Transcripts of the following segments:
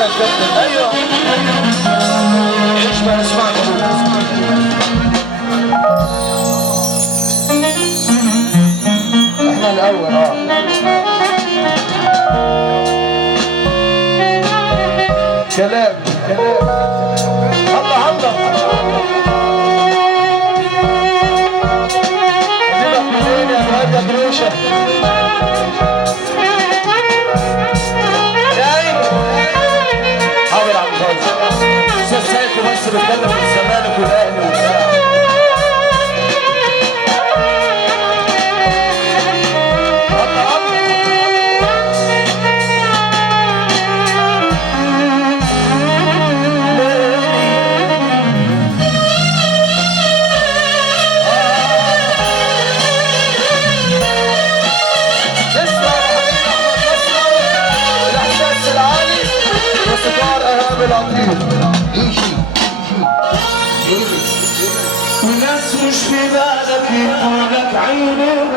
يا كابتن. ايوه ايش بقى اسمعك احنا الاول كلام الله الله جيبك منين يا واد يا بروشه يا عيني حاضر عم فوزي استاذ سايكو بس بيتكلم في الزمالك والاهلي وبتاع وناس مش في بالك يقولك عينيهم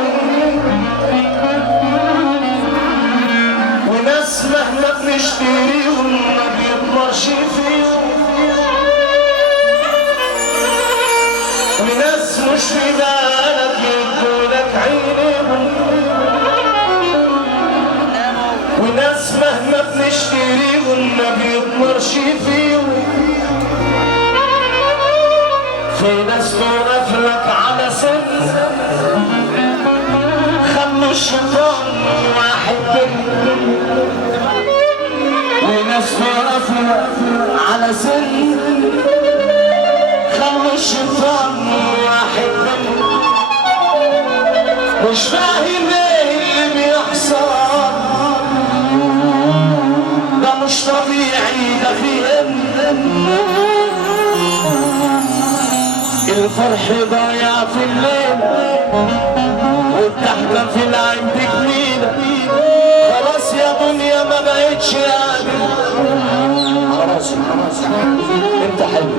وناس مهما بنشتريهم ما بيطلعش فيهم وناس مش في بالك يقولك عينيهم وناس مهما بنشتريهم ما بيطلعش فيهم في ناس توقف لك على سن خلوا الشيطان واحد وناس توقف لك على سن خلوا الشيطان واحد مش فاهم ايه اللي بيحصل ده مش طبيعي ده فيه الفرح ضايع في الليل والضحكة في العين تجميلة خلاص يا دنيا ما بقتش قادر خلاص انت حلو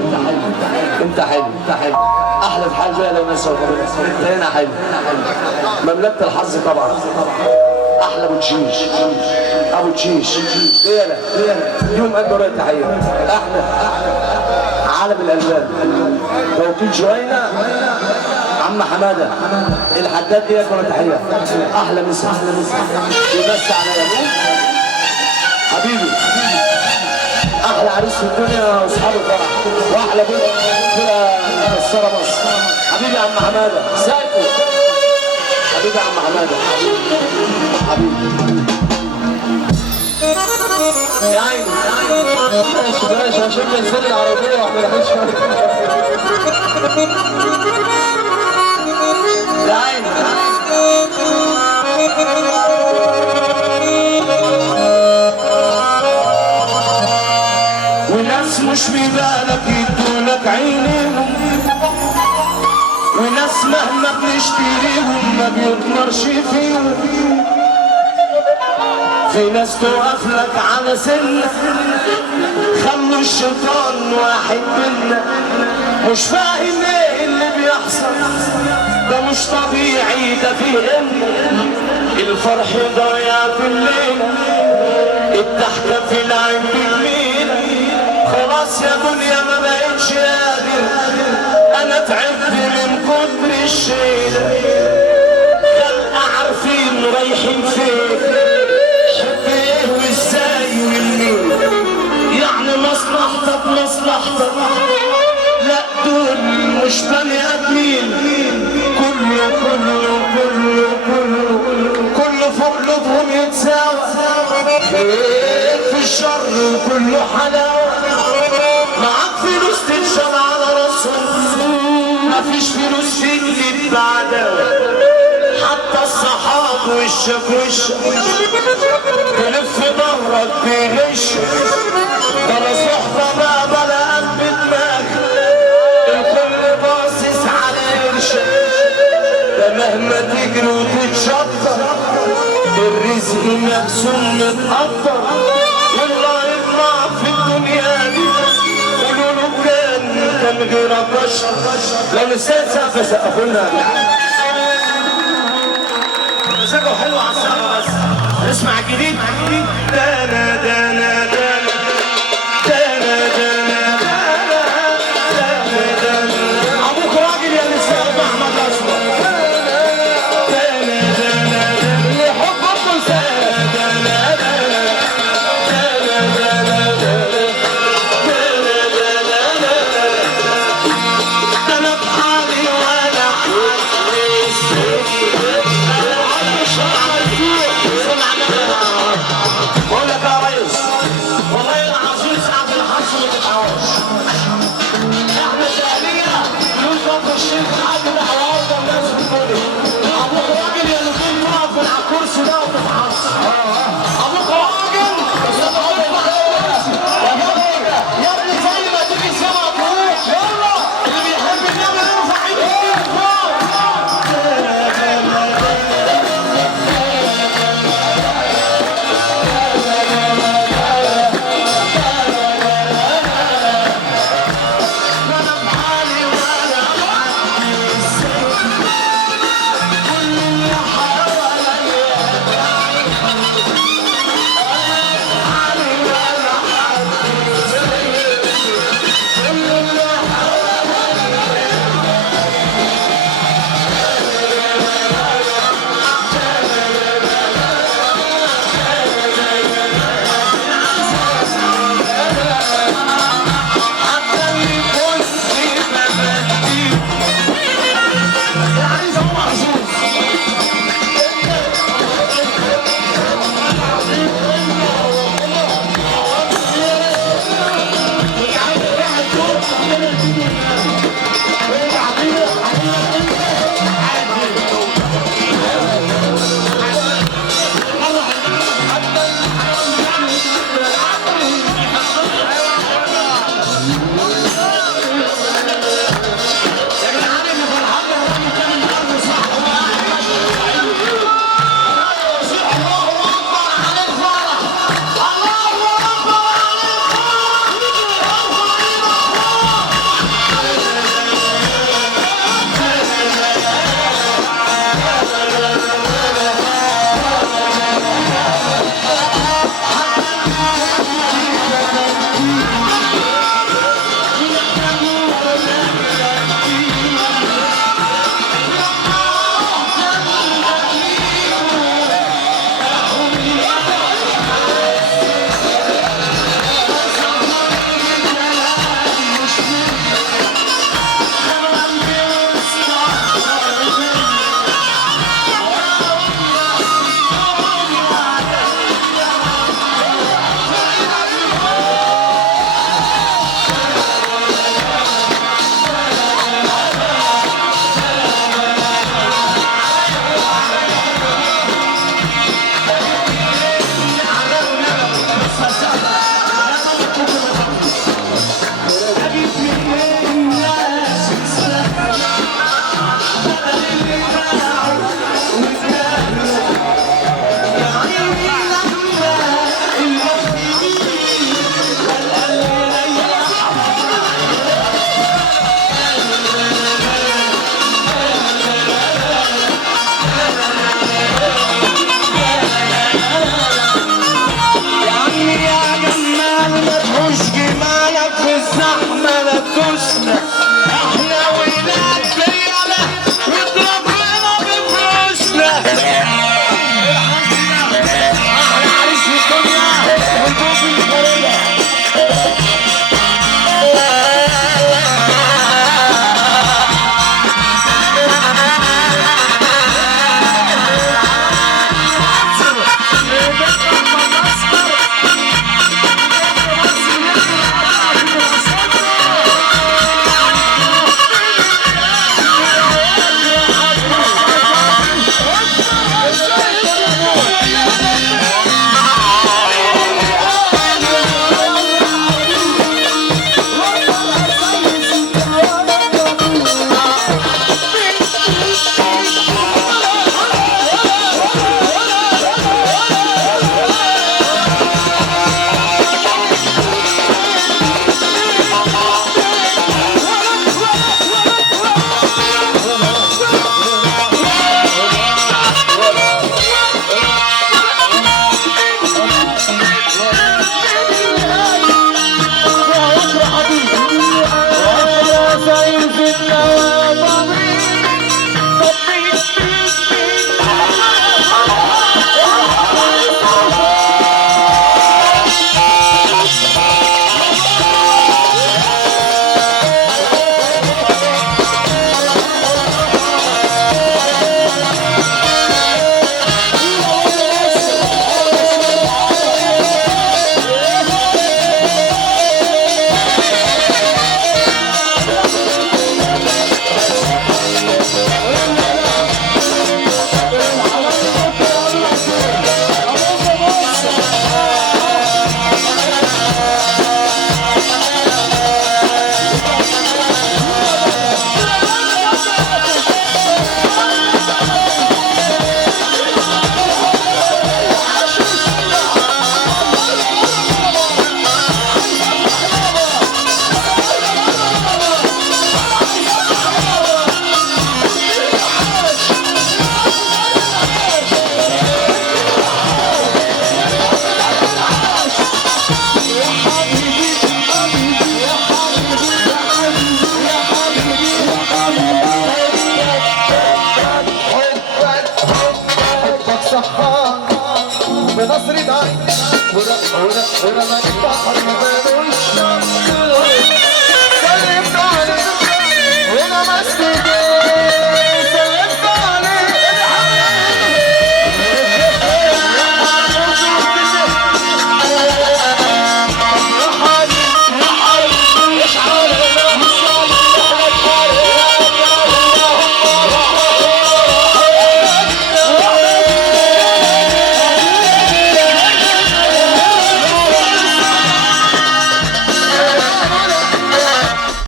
انت حلو احلى في حال بقى لو ناس انت هنا حلو مملكة الحظ طبعا احلى ابو تشيش ايه لا يوم قد ورايا تحيه احلى عالم الالبان توكيل جوينا عم حماده الحداد دي يكون تحيه احلى مسا يمسي على يمين حبيبي احلى عريس في الدنيا واصحاب الفرح واحلى فرقه مكسره مصر حبيبي يا عم حماده سايكو حبيبي يا عم حماده حبيبي يا عيني بلاش عشان ننزل العربية واحنا رايحين شوية يا عيني وناس مش ببالك يدولك عينيهم وناس مهما بنشتريهم ما بيضمرش فيهم في ناس توقف لك على سنك خلوا الشيطان واحد منا مش فاهم ايه اللي بيحصل ده مش طبيعي ده فيه الفرح ضايع في الليلة الضحكة في العين بالليلة خلاص يا دنيا ما بقتش قادر انا تعبت من كتر الشيلة خلق عارفين رايحين فين يعني مصلحتك لا دول مش بني ادمين كله في قلوبهم يتساوى خير في الشر وكله حلاوه معاك فلوس تتشال على راسهم مفيش فلوس تجلب بعدها حتى الصحاب وشك تلف ظهرك بغش بلا صحبة بقى بلا قلب دماغ الكل باصص على قرشك ده مهما تجري وتتشطر الرزق مقسوم متقطر والله يطلع في الدنيا دي قولوا له كان غيرك بشر لو نسيت سقفوا لنا مزاجه حلو على السقف بس نسمع الجديد دانا بنصرتها ورمى البحر مكانه الشمس سلمت عليك ولمست